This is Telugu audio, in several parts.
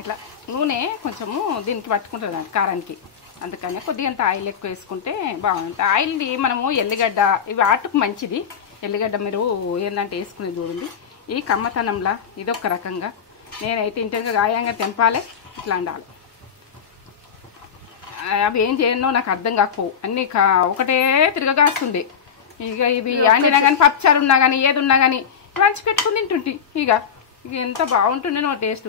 ఇట్లా నూనె కొంచెము దీనికి పట్టుకుంటుంది కారానికి, అందుకని కొద్దిగా అంత ఆయిల్ ఎక్కువ వేసుకుంటే బాగుంటుంది. ఆయిల్ది మనము ఎల్లిగడ్డ ఇవి ఆటుకు మంచిది. ఎల్లిగడ్డ మీరు ఏంటంటే వేసుకునేది చూడండి. ఈ కమ్మతనంలా ఇదొక రకంగా, నేనైతే ఇంటిగా గాయంగా తెంపాలి, ఇట్లా అండాలి. అవి ఏం చేయనో నాకు అర్థం కాకపోవు, అన్నీ ఒకటే తిరగగాస్తుంది. ఇక ఇవి అండినా కానీ పప్పుచారు ఉన్నా కానీ ఏది ఉన్నా కానీ మంచి పెట్టుకుని తింటుంటి. ఇక ఎంత బాగుంటుండేనో టేస్ట్.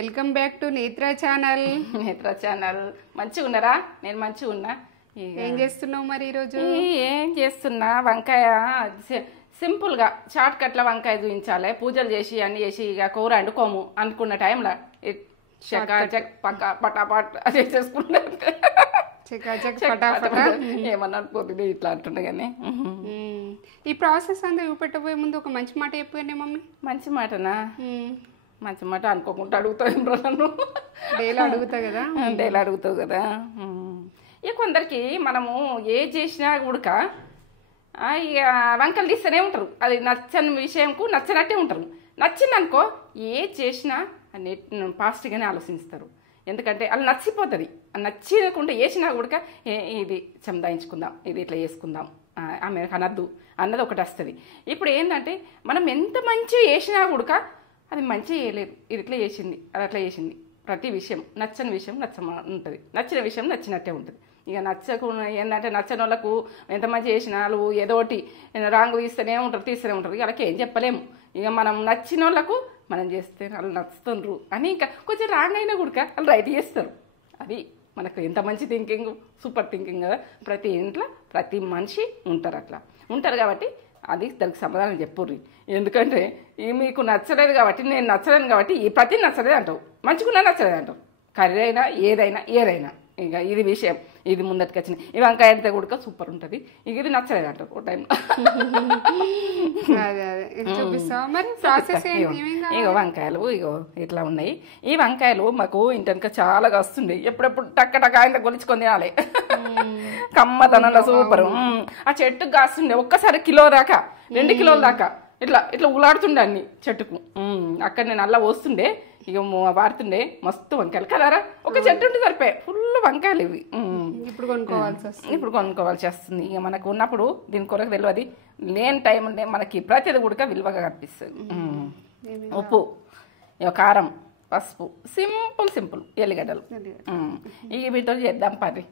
వెల్కమ్ బ్యాక్ టు నేత్ర ఛానల్. మంచిగా ఉన్నారా? నేను మంచిగా ఉన్నా. ఏం చేస్తున్నావు మరి ఈరోజు? ఏం చేస్తున్నా, వంకాయ సింపుల్గా షార్ట్ కట్ల వంకాయ చూపించాలి. పూజలు చేసి అన్ని చేసి ఇక కూర వండుకోము అనుకున్న టైంలో పటాపట్ చేసేసుకుంటా. ఏమన్నా అనుకోతుంది ఇట్లా అంటుండే. కానీ ఈ ప్రాసెస్ అంతా చూపెట్టబోయే ముందు ఒక మంచి మాట చెప్పగానే మమ్మీ. మంచి మాటనా? మంచి మాట అనుకోకుండా అడుగుతావు నన్ను. డైలీ అడుగుతా కదా, డైలీ అడుగుతావు కదా. ఇక కొందరికి మనము ఏ చేసినా కూడా ఇక వంకలు తీస్తూనే ఉంటారు. అది నచ్చని విషయంకు నచ్చనట్టే ఉంటారు. నచ్చిందనుకో ఏ చేసినా పాజిటివ్గానే ఆలోచిస్తారు. ఎందుకంటే అది నచ్చిపోతుంది. నచ్చకుండా వేసినా కూడా ఇది సందాయించుకుందాం, ఇది ఇట్లా చేసుకుందాం, ఆమె అనద్దు అన్నది ఒకటి వస్తుంది. ఇప్పుడు ఏంటంటే మనం ఎంత మంచిగా వేసినా కూడా అది మంచిగా చేయలేదు, ఇది ఇట్లా చేసింది, అది అట్లా చేసింది. ప్రతి విషయం నచ్చని విషయం ఉంటుంది, నచ్చిన విషయం నచ్చినట్టే ఉంటుంది. ఇక నచ్చకుండా ఏంటంటే నచ్చని వాళ్ళకు ఎంత మంచి చేసిన వాళ్ళు ఏదో ఒకటి రాంగ్ తీస్తూనే ఉంటారు. ఇక వాళ్ళకి ఏం చెప్పలేము. ఇక మనం నచ్చిన వాళ్ళకు మనం చేస్తే వాళ్ళు నచ్చుతుండ్రు అని ఇంకా కొంచెం రాంగ్ అయినా కూడా వాళ్ళు రైట్ చేస్తారు. అది మనకు ఎంత మంచి థింకింగ్, సూపర్ థింకింగ్ కదా. ప్రతి ఇంట్లో ప్రతి మనిషి ఉంటారు కాబట్టి అది దానికి సమాధానం చెప్పుర్రి. ఎందుకంటే మీకు నచ్చలేదు కాబట్టి, నేను నచ్చలేను కాబట్టి ఈ ప్రతి నచ్చలేదు అంటావు, మంచిగా నచ్చలేదు అంటావు. కర్రీ అయినా ఏదైనా ఇక ఇది విషయం. ఇది ముందటికి వచ్చిన ఈ వంకాయ అయితే కూడా సూపర్ ఉంటుంది. ఇక ఇది నచ్చలేదు అంటారు ఒక టైంలో. ఇగో వంకాయలు ఇగో ఇట్లా ఉన్నాయి. ఈ వంకాయలు మాకు ఇంటెనక చాలా వస్తుండే. ఎప్పుడెప్పుడు టక్క ఆయన కొలుచుకొని తినాలి. కమ్మతనంలో సూపరు. ఆ చెట్టుకు కాస్తుండే ఒక్కసారి కిలో దాకా 2 కిలోల దాకా ఇట్లా ఉలాడుతుండే అన్ని చెట్టుకు. అక్కడ నేను అలా వస్తుండే, ఇక వాడుతుండే మస్తు వంకాయలు కలరా. ఒక చెట్టు ఉంటే సరిపోయాయి, ఫుల్ వంకాయలు ఇవి. ఇప్పుడు కొనుక్కోవాల్సి వస్తుంది. ఇక మనకు ఉన్నప్పుడు దీని కొరకు తెలియదు, లేని టైం ఉంటే మనకి ప్రతిది కూడా విలువగా కనిపిస్తుంది. ఉప్పు, ఇక కారం, పసుపు, సింపుల్ ఎల్లిగడ్డలు. ఇక వీటితో చేద్దాం పని.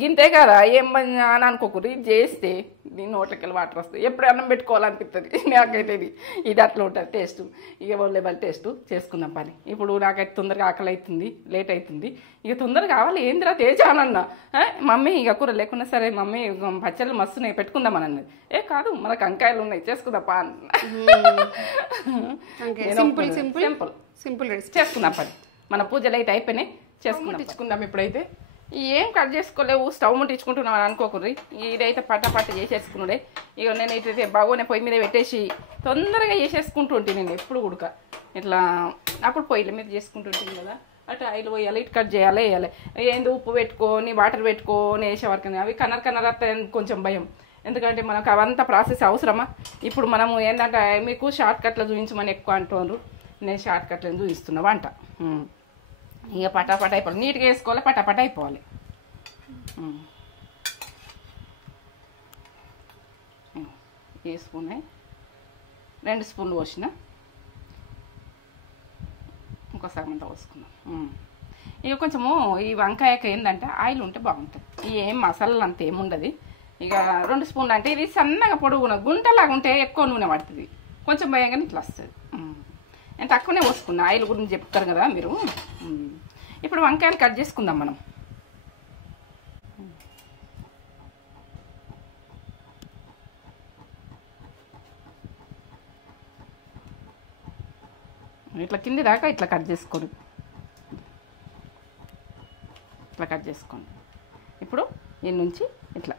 గింతే కదా, ఏం అని అనుకోకూడదు. ఇది చేస్తే దీని నోట్లకెళ్ళి వాటర్ వస్తాయి. ఎప్పుడు అన్నం పెట్టుకోవాలనిపిస్తుంది నాకైతే. ఇది అట్లా ఉంటుంది టేస్ట్. ఇక లెవెల్ టేస్ట్ చేసుకుందాం పని. ఇప్పుడు నాకైతే తొందరగా ఆకలి అవుతుంది, లేట్ అవుతుంది. ఇక తొందరగా కావాలి. ఏందిరా తేజానన్నా మమ్మీ. ఇక కూర లేకున్నా సరే మమ్మీ పచ్చళ్ళు మస్తున్నాయి పెట్టుకుందాం అని అన్నది. కాదు మనకు వంకాయలు ఉన్నాయి చేసుకుందాం పా అన్న. సింపుల్ చేసుకుందాం పని. మన పూజలు అయితే అయిపోయినాయి, చేసుకుందాం. ఇప్పుడైతే ఏం కట్ చేసుకోలేవు, స్టవ్ ముట్టించుకుంటున్నాం అని అనుకోకూడదు. ఇదైతే పట్ట చేసేసుకున్నాడే. ఇక నేను అయితే బాగోనే పొయ్యి మీద పెట్టేసి తొందరగా చేసేసుకుంటూ ఉంటుంది. నేను ఎప్పుడు కూడా ఇట్లా అప్పుడు పొయ్యిల మీద చేసుకుంటుంటుంది కదా. అటు ఆయిల్ పోయాలి, ఇటు కట్ చేయాలి, వేయాలి. ఏంది ఉప్పు పెట్టుకొని వాటర్ పెట్టుకొని వేసేవరకు అవి కన్నర్ వస్తాయని కొంచెం భయం. ఎందుకంటే మనకు అవంతా ప్రాసెస్ అవసరమా? ఇప్పుడు మనము ఏంటంటే మీకు షార్ట్ కట్లో చూపించమని ఎక్కువ అంటున్నారు. నేను షార్ట్ కట్లను చూపిస్తున్నా వంట. ఇక పటాపట అయిపోవాలి, నీట్గా వేసుకోవాలి, పటాపట అయిపోవాలి. ఏ స్పూన్ 2 స్పూన్లు పోసిన, ఇంకో సగం అంతా పోసుకున్నాం. ఇక కొంచెము ఈ వంకాయకి ఏంటంటే ఆయిల్ ఉంటే బాగుంటుంది. ఏం మసాలాలు అంత ఏముండదు. ఇక 2 స్పూన్లు అంటే ఇది సన్నగా పొడుగున గుంటలాగా ఉంటే ఎక్కువ నూనె పడుతుంది. కొంచెం భయంగానే ఇట్లా వస్తుంది. నేను తక్కువనే పోసుకున్నా, ఆయిల్ గురించి చెప్తారు కదా మీరు. ఇప్పుడు వంకాయలు కట్ చేసుకుందాం మనం. ఇట్లా కింది దాకా ఇట్లా కట్ చేసుకోండి. ఇప్పుడు దీని నుంచి ఇట్లా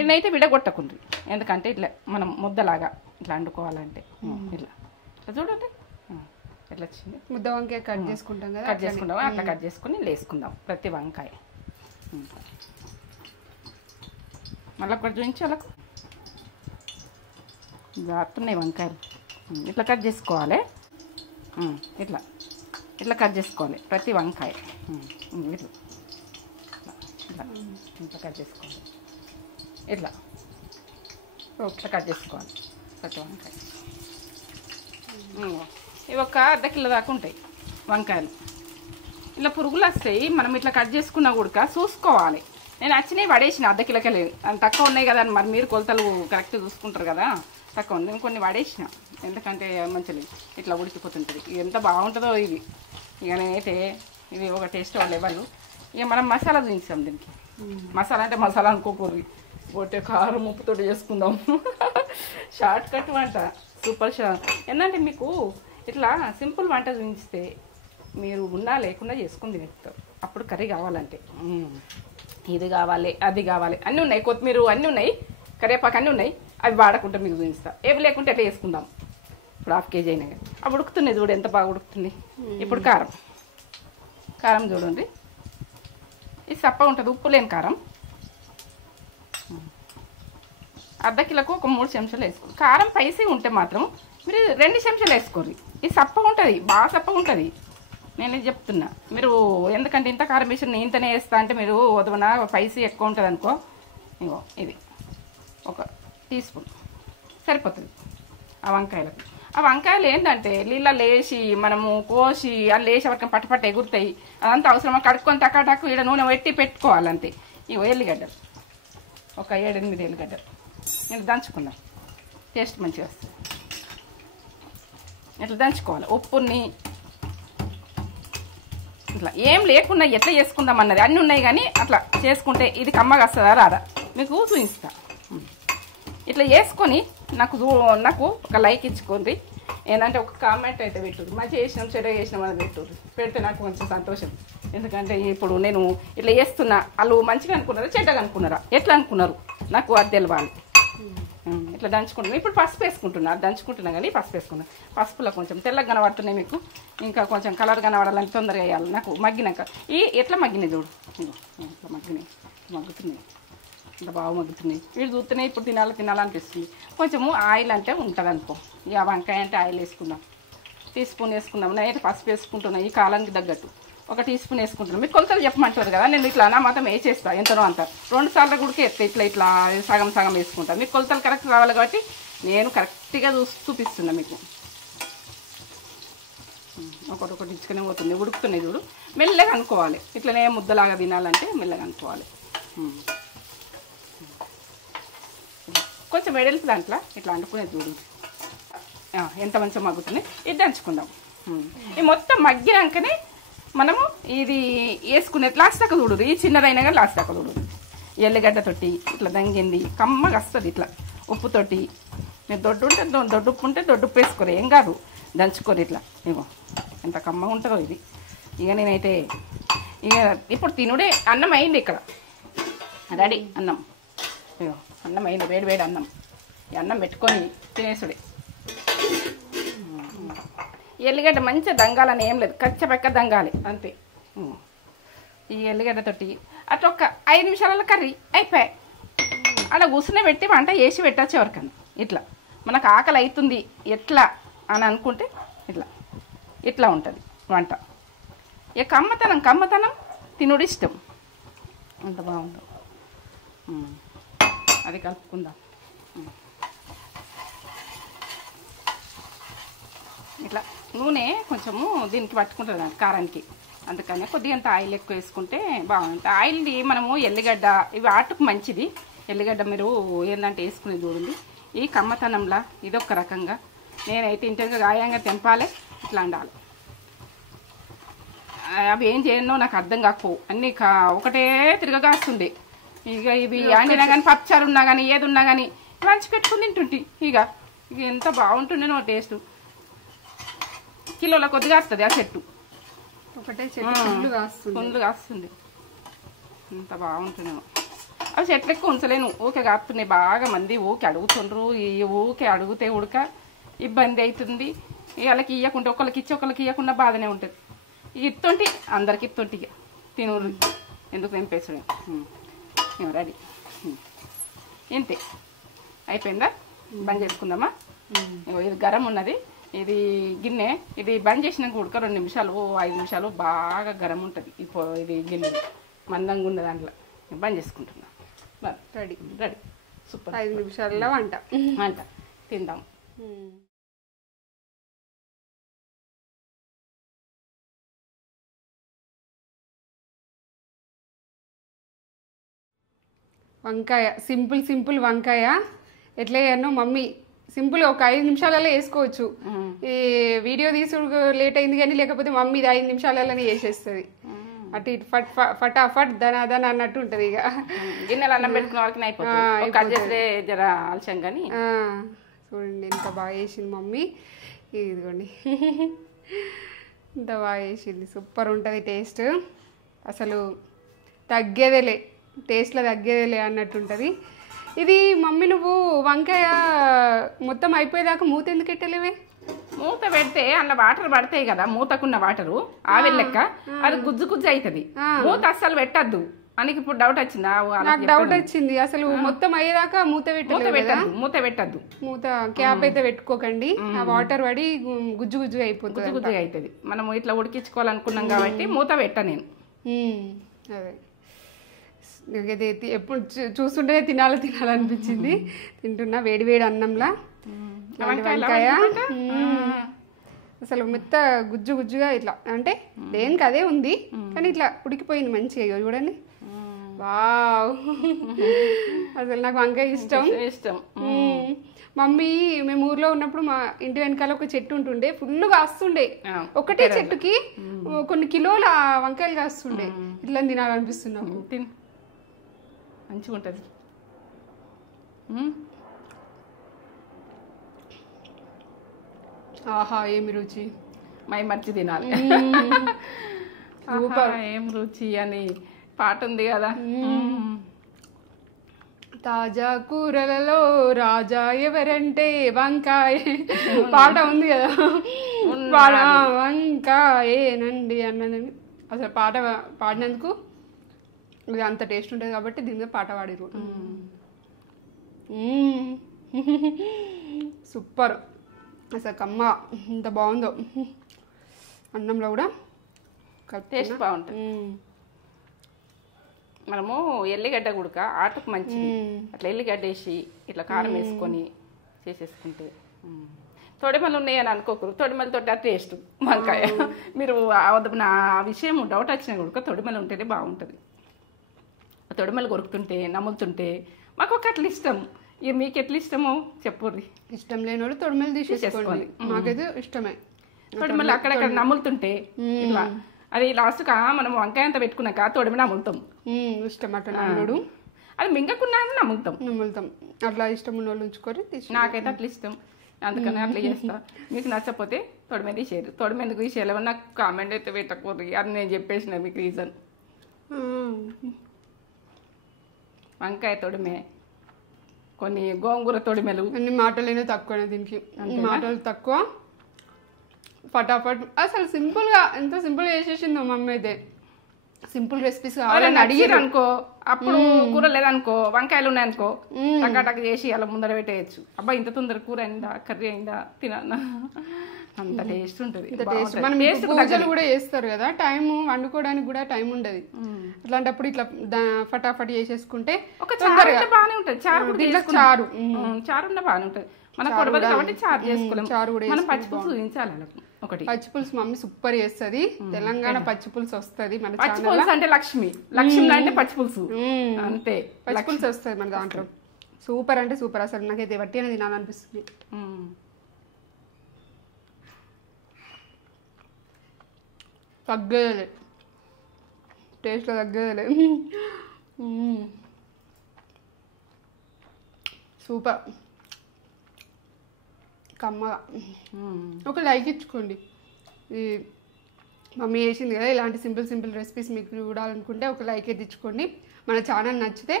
ఇట్లయితే విడగొట్టకుండ్రి. ఎందుకంటే ఇట్లా మనం ముద్దలాగా ఇట్లా వండుకోవాలంటే ఇట్లా చూడండి. ఎట్లా వచ్చింది ముద్ద వంకాయ కట్ చేసుకుంటాం కదా, కట్ చేసుకుంటాం అట్లా కట్ చేసుకుని వేసుకుందాం ప్రతి వంకాయ. మళ్ళీ ఒకటి చూపించి వాళ్ళకు జారుతున్నాయి వంకాయలు. ఇట్లా కట్ చేసుకోవాలి, ఇట్లా ఇట్లా కట్ చేసుకోవాలి ప్రతి వంకాయ. ఇట్లా ఇట్లా ఇట్లా కట్ చేసుకోవాలి, ఇట్లా ఇట్లా కట్ చేసుకోవాలి ప్రతి వంకాయ. ఇవి ఒక అర్ధ కిలో దాకా ఉంటాయి వంకాయలు. ఇలా పురుగులు వస్తాయి, మనం ఇట్లా కట్ చేసుకున్నా కూడా చూసుకోవాలి. నేను వచ్చినవి పడేసిన అర్ధ కిలోకే లేదు, అని తక్కువ ఉన్నాయి కదా. మరి మీరు కొలతలు కరెక్ట్ చూసుకుంటారు కదా, తక్కువ ఉంది. నేను కొన్ని పడేసిన, ఎందుకంటే మంచిది ఇట్లా ఉడికిపోతుంటుంది. ఎంత బాగుంటుందో ఇది. ఇక నేనైతే ఇది ఒక టేస్ట్ లెవెల్. ఇక మనం మసాలా చూపించాం దీనికి. మసాలా అంటే మసాలా అనుకోకూడదు, పోతే కారం ఉప్పుతో చేసుకుందాం. షార్ట్ కట్ వంట, సూపర్ షార్ట్. ఏంటంటే మీకు ఇట్లా సింపుల్ వంట చూపిస్తే మీరు ఉన్నా లేకుండా చేసుకుని తినేస్తారు. అప్పుడు కర్రీ కావాలంటే ఇది కావాలి అది కావాలి అన్నీ ఉన్నాయి, కొత్తిమీర అన్నీ ఉన్నాయి, కరివేపాకు అన్నీ ఉన్నాయి. అవి వాడకుండా మీకు చూపిస్తా. ఏవి లేకుంటే ఎట్లా వేసుకుందాం. ఇప్పుడు 1/2 kg అయినా కానీ అవి ఉడుకుతున్నాయి చూడు, ఎంత బాగా ఉడుకుతుంది. ఇప్పుడు కారం కారం చూడండి, ఇది సప్ప ఉంటుంది, ఉప్పు లేని కారం. అర్ధ కిలోకు ఒక 3 చెంచాలు వేసుకోండి. కారం పైసీ ఉంటే మాత్రం మీరు 2 చెంచాలు వేసుకోండి. ఇది సప్పగా ఉంటుంది, బాగా సప్పగా ఉంటుంది. నేను ఇది చెప్తున్నా. మీరు ఎందుకంటే ఇంత కారం వేసి నేను ఇంతనే వేస్తా అంటే మీరు వదవన పైసీ ఎక్కువ ఉంటుంది అనుకో. ఇగో ఇది ఒక టీ స్పూన్ సరిపోతుంది ఆ వంకాయలకు. ఆ వంకాయలు ఏంటంటే నీళ్ళలో వేసి మనము కోసి అల్లు వేసే వరకు పట్టపట్ట ఎగురుతాయి. అదంతా అవసరమా, కడుక్కొని టకాటకు ఇక్కడ నూనె పెట్టి పెట్టుకోవాలంతే. ఇగో ఎల్లిగడ్డలు ఒక 7-8 ఎల్లిగడ్డలు నేను దంచుకున్నాను, టేస్ట్ మంచిగా వస్తుంది. ఇట్లా దంచుకోవాలి. ఉప్పుని ఇట్లా ఏం లేకుండా ఎట్లా చేసుకుందాం అన్నది అన్నీ ఉన్నాయి, కానీ అట్లా చేసుకుంటే ఇది కమ్మగా వస్తుందా రాదా మీకు చూపిస్తా. ఇట్లా చేసుకొని నాకు ఒక లైక్ ఇచ్చుకోండి. ఏంటంటే ఒక కామెంట్ అయితే పెట్టుర్రు, మంచిగా చేసినాం చెడ చేసినాం అని పెట్టుర్రు. పెడితే నాకు కొంచెం సంతోషం. ఎందుకంటే ఇప్పుడు నేను ఇట్లా చేస్తున్నా, వాళ్ళు మంచిగా అనుకున్నారా చెడ్డగా అనుకున్నారా ఎట్లా అనుకున్నారు నాకు అది తెలవాలి. ఇట్లా దంచుకుంటున్నాను. ఇప్పుడు పసుపు వేసుకుంటున్నా, దంచుకుంటున్నా కానీ పసుపు వేసుకున్నా. పసుపులో కొంచెం తెల్లగా కనబడుతున్నాయి మీకు, ఇంకా కొంచెం కలర్ కనబడాలని తొందరగా వేయాలి. నాకు మగ్గినాక ఎట్లా మగ్గినాయి చూడు, ఇట్లా మగ్గుతున్నాయి, ఇంత బాగా మగ్గుతున్నాయి. వీళ్ళు చూస్తున్నాయి, ఇప్పుడు తినాలనిపిస్తుంది. కొంచెము ఆయిల్ అంటే ఉంటుంది అనుకో. ఇక వంకాయ అంటే ఆయిల్ వేసుకుందాం, టీ స్పూన్ వేసుకుందాం. నేనైతే పసుపు వేసుకుంటున్నాను, ఈ కాలానికి తగ్గట్టు ఒక టీ స్పూన్ వేసుకుంటున్నాను. మీకు కొలతలు చెప్పమంటారు కదా, నేను ఇట్లా నా మాత్రం వేసేస్తాను ఎంతనో అంత. 2 సార్లు కూడా ఎత్తే ఇట్లా సగం సగం వేసుకుంటాను. మీకు కొలతలు కరెక్ట్ రావాలి కాబట్టి నేను కరెక్ట్గా చూపిస్తున్నా మీకు. ఒకటి ఇచ్చుకునే పోతుంది, ఉడుకుతున్నాయి చూడు. మెల్లగా అనుకోవాలి, ఇట్లనే ముద్దలాగా తినాలంటే మెల్లగా అనుకోవాలి. కొంచెం వెడల్పు దాంట్లో ఇట్లా అంటుకునేది చూడు, ఎంత మంచిగా మగ్గుతుంది. ఇది దంచుకుందాం. ఇది మొత్తం మగ్గినాకనే మనము ఇది వేసుకునేది. లాస్ట్ దాకా చూడు, ఈ చిన్నదైనా కానీ లాస్ట్ దాకా చూడు. ఎల్లిగడ్డతోటి ఇట్లా దంగింది కమ్మగా వస్తుంది. ఇట్లా ఉప్పుతోటి మీరు దొడ్డు ఉంటే దొడ్డు ఉప్పు ఉంటే దొడ్డు ఉప్పు వేసుకోరు, ఏం కాదు, దంచుకోరు. ఇట్లా ఇగో ఎంత కమ్మగా ఉంటుందో ఇది. ఇక నేనైతే ఇక ఇప్పుడు తినుడే. అన్నం అయింది ఇక్కడ రెడీ. అన్నం ఇగో అన్నం అయింది, వేడి వేడి అన్నం. ఈ అన్నం పెట్టుకొని తినేసుడే. ఎల్లిగడ్డ మంచిగా దంగాలని ఏం లేదు, కచ్చపెక్క దంగాలి అంతే. ఈ ఎల్లిగడ్డతోటి అట్లా ఒక 5 నిమిషాలలో కర్రీ అయిపోయాయి. అలా కూర్చునే పెట్టి వంట వేసి పెట్టచ్చు ఎవరికన్నా. ఇట్లా మనకు ఆకలి అవుతుంది ఎట్లా అని అనుకుంటే ఇట్లా ఉంటుంది వంట. ఇక కమ్మతనం తినుడు ఇష్టం, అంత బాగుంటుంది. అది కలుపుకుందాం. ఇట్లా నూనె కొంచెము దీనికి పట్టుకుంటుంది అండి కారానికి, అందుకని కొద్దిగా అంత ఆయిల్ ఎక్కువ వేసుకుంటే బాగుంటుంది. ఆయిల్ది మనము ఎల్లిగడ్డ ఇవి ఆటుకు మంచిది. ఎల్లిగడ్డ మీరు ఏంటంటే వేసుకునేది చూడండి. ఈ కమ్మతనంలా ఇదొక రకంగా. నేనైతే ఇంటిగా గాయంగా తెంపాలి, ఇట్లా అండాలి. అవి ఏం చేయనో నాకు అర్థం కాకపోవు, అన్నీ ఒకటే తిరగగాస్తుంది. ఇక ఇవి అండినా కానీ పప్పుచారు ఉన్నా కానీ ఏది ఉన్నా కానీ లంచ్ పెట్టుకుని తింటుంటి. ఇక ఎంత బాగుంటుండేనో టేస్ట్. కిలోల కొద్దిగా వస్తుంది ఆ చెట్టు, ఒకటే చెట్టు ఫుల్లు కాస్తుంది. ఎంత బాగుంటుందేమో. అవి చెట్లు ఎక్కువ ఉంచలేను, ఊకే కాస్తున్నాయి బాగా. మంది ఊకే అడుగుతుండ్రు, ఊకే అడిగితే ఉడక ఇబ్బంది అవుతుంది. వాళ్ళకి ఇవ్వకుంటే ఒకళ్ళకి ఇచ్చి ఒకళ్ళకి ఇవ్వకుండా బాధనే ఉంటుంది. ఇక ఇత్తుంటి అందరికి ఇత్తుంటి ఇక తిను ఎందుకు తెంపేసాడు. రెడీ ఇంతే అయిపోయిందా? బంద్ చేసుకుందామా? ఇది గరం ఉన్నది, ఇది గిన్నె, ఇది బంద్ చేసినాక ఉడక 2 నిమిషాలు 5 నిమిషాలు బాగా గరం ఉంటుంది. ఇది గిన్నె మందంగా ఉన్న దాంట్లో బంద్ చేసుకుంటున్నా. Ready ready super. 5 నిమిషాల్లో వంట తిందాం. వంకాయ సింపుల్ వంకాయ ఎట్లా అయ్యానో మమ్మీ సింపుల్ ఒక 5 నిమిషాలలో వేసుకోవచ్చు. ఈ వీడియో తీసుడు లేట్ అయింది కానీ లేకపోతే మమ్మీ ఇది 5 నిమిషాలలోనే వేసేస్తుంది. అటు ఇటు ఫటాఫట్ దన అన్నట్టు ఉంటుంది. ఇక గిన్నెలు అన్నం పెట్టుకున్న వాళ్ళకి అయిపోతుంది జర ఆలస్యం కానీ. చూడండి ఎంత బాగా వేసింది మమ్మీ. ఇదిగోండి ఇంత బాగా వేసింది, సూపర్ ఉంటుంది టేస్ట్. అసలు తగ్గేదేలే, టేస్ట్లో తగ్గేదేలే అన్నట్టు ఉంటుంది. ఇది మమ్మీ నువ్వు వంకాయ మొత్తం అయిపోయేదాకా మూత ఎందుకు పెట్టలేవే? మూత పెడితే అందులో వాటర్ పడతాయి కదా, మూతకున్న వాటరు ఆవిరి లెక్క అది గుజ్జు గుజ్జు అవుతుంది. మూత అస్సలు పెట్టద్దు అని ఇప్పుడు డౌట్ వచ్చిందా? నాకు డౌట్ వచ్చింది. అసలు మొత్తం అయ్యేదాకా మూత పెట్టలేదు. మూత పెట్టద్దు, మూత క్యాప్ అయితే పెట్టుకోకండి. ఆ వాటర్ పడి గుజ్జు గుజ్జు అయిపోతుంది, గుజ్జు అవుతుంది. మనం ఇట్లా ఉడికించుకోవాలనుకున్నాం కాబట్టి మూత పెట్ట నేను. అదే ఎప్పుడు చూస్తుంటే తినాలనిపించింది. తింటున్నా వేడి వేడి అన్నంలా వంకాయ. అసలు మెత్త గుజ్జు గుజ్జుగా ఇట్లా అంటే దేనికి అదే ఉంది కానీ ఇట్లా ఉడికిపోయింది మంచిగా. చూడండి వావ్, అసలు నాకు వంకాయ ఇష్టం. మమ్మీ మేము ఊర్లో ఉన్నప్పుడు మా ఇంటి వెనకాల ఒక చెట్టు ఉంటుండే, ఫుల్ కాస్తుండే. ఒకటే చెట్టుకి కొన్ని కిలోల వంకాయలు కాస్తుండే. ఇట్లా తినాలనిపిస్తున్నాము. మంచిగా ఉంటుంది. ఆహా ఏమి రుచి, మై మర్చి తినాలి. ఏం రుచి అని పాట ఉంది కదా. తాజా కూరలలో రాజా ఎవరంటే వంకాయ పాట ఉంది కదా. వంకాయేనండి అన్నదని అసలు పాట పాడినందుకు ఇది అంత టేస్ట్ ఉంటుంది కాబట్టి దీని మీద పాట పాడిరు. సూపర్ అసలు కమ్మ ఎంత బాగుందో. అన్నంలో కూడా టేస్ట్ బాగుంటుంది. మనము ఎల్లిగడ్డ గుడక ఆటకు మంచిది. అట్లా ఎల్లిగడ్డ వేసి ఇట్లా కారం వేసుకొని చేసేసుకుంటే. తొడిమలు ఉన్నాయని అనుకోకరు, తొడిమలతో టేస్ట్ వంకాయ. మీరు నా విషయం డౌట్ వచ్చినా గుడక తొడిమలు ఉంటేనే బాగుంటుంది. తొడిమలు కొరుకుతుంటే నమ్ముతుంటే మాకు ఒక అట్లా ఇష్టం. ఇక మీకు ఎట్లా ఇష్టమో చెప్పుర్రి. ఇష్టం లేని వాళ్ళు తొడిమలు తీసేసుకోండి. మాకైతే ఇష్టమే. తొడిమలు అక్కడక్కడ నమ్ములుతుంటే ఇట్లా అది లాస్ట్గా మనం వంకాయ అంతా పెట్టుకున్నాక తొడిమి నమ్ములుతాం. ఇష్టం అట్లా నమ్ముడు, అది మింగకున్నా నమ్ముతాం. అట్లా ఇష్టం ఉన్న వాళ్ళు ఉంచుకొని. నాకైతే అట్లా ఇష్టం, అందుకని అట్లా చేస్తా. మీకు నచ్చకపోతే తొడిమే తీసేయరు. తొడిమి ఎందుకు తీసేయాలి నాకు కామెంట్ అయితే పెట్టకూడదు. అది నేను చెప్పేసిన మీకు రీజన్. వంకాయ తొడిమే, కొన్ని గోంగూర తొడిమెలు. అన్ని మాటలైనా తక్కువనే దీనికి, మాటలు తక్కువ. ఫటాఫట్ అసలు సింపుల్గా ఎంత సింపుల్గా చేసేసిందో మమ్మీ అయితే. సింపుల్ రెసిపీస్ కావాలని అడిగారు అనుకో, అప్పుడు కూర లేదనుకో, వంకాయలు ఉన్నాయనుకో, టకాటక్ చేసి అలా ముందర పెట్టేయచ్చు. అబ్బా ఇంత తొందర కూర అయిందా, కర్రీ అయిందా, తినా అంత టేస్ట్ ఉంటుంది. మనం పూజలు కూడా చేస్తారు కదా, టైం వండుకోవడానికి కూడా టైం ఉండదు. అట్లాంటప్పుడు ఇట్లా ఫటాఫట్ చేసేసుకుంటే ఒక చారు బాగానే ఉంటుంది. చారు ఉన్నా బాగానే ఉంటుంది. మన కొడవలు కాబట్టి చారు చేసుకోలేము. చారు కూడా మనం పచ్చిపులుసు చూపించాలి. ఒకటి పచ్చిపులుసు మమ్మీ సూపర్ చేస్తుంది. తెలంగాణ పచ్చిపులుసు వస్తుంది మన పచ్చిపులుసు అంటే లక్ష్మి అంటే పచ్చిపులుసు అంతే. పచ్చిపులుసు వస్తుంది మన దాంట్లో. సూపర్ అంటే సూపర్. అసలు నాకైతే వట్టి అనేది తినాలనిపిస్తుంది. తగ్గేదే టేస్ట్లో తగ్గేదే. సూపర్ కమ్మగా. ఒక లైక్ ఇచ్చుకోండి. ఈ మమ్మీ చేసింది కదా ఇలాంటి సింపుల్ రెసిపీస్ మీకు చూడాలనుకుంటే ఒక లైక్ అయితే ఇచ్చుకోండి. మన ఛానల్ నచ్చితే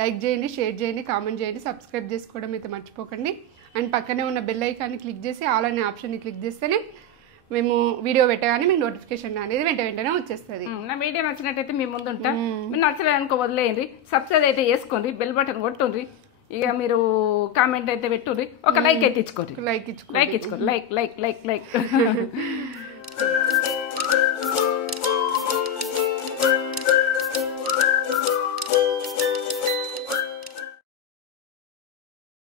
లైక్ చేయండి, షేర్ చేయండి, కామెంట్ చేయండి, సబ్స్క్రైబ్ చేసుకోవడం అయితే మర్చిపోకండి. అండ్ పక్కనే ఉన్న బెల్ ఐకాన్ని క్లిక్ చేసి ఆల్ అనే ఆప్షన్ని క్లిక్ చేస్తేనే మేము వీడియో పెట్టగానే మీకు నోటిఫికేషన్ అనేది వెంటనే వచ్చేస్తుంది. నా వీడియో నచ్చినట్టయితే మీ ముందు ఉంటా. మీరు నచ్చలేదు అనుకో వదిలేయండి. సబ్స్క్రైబ్ అయితే చేసుకోండి, బెల్ బటన్ కొట్టుండ్రి. ఇక మీరు కామెంట్ అయితే పెట్టుండ్రి, ఒక లైక్ అయితే ఇచ్చుకోండి. లైక్ ఇచ్చుకోండి. లైక్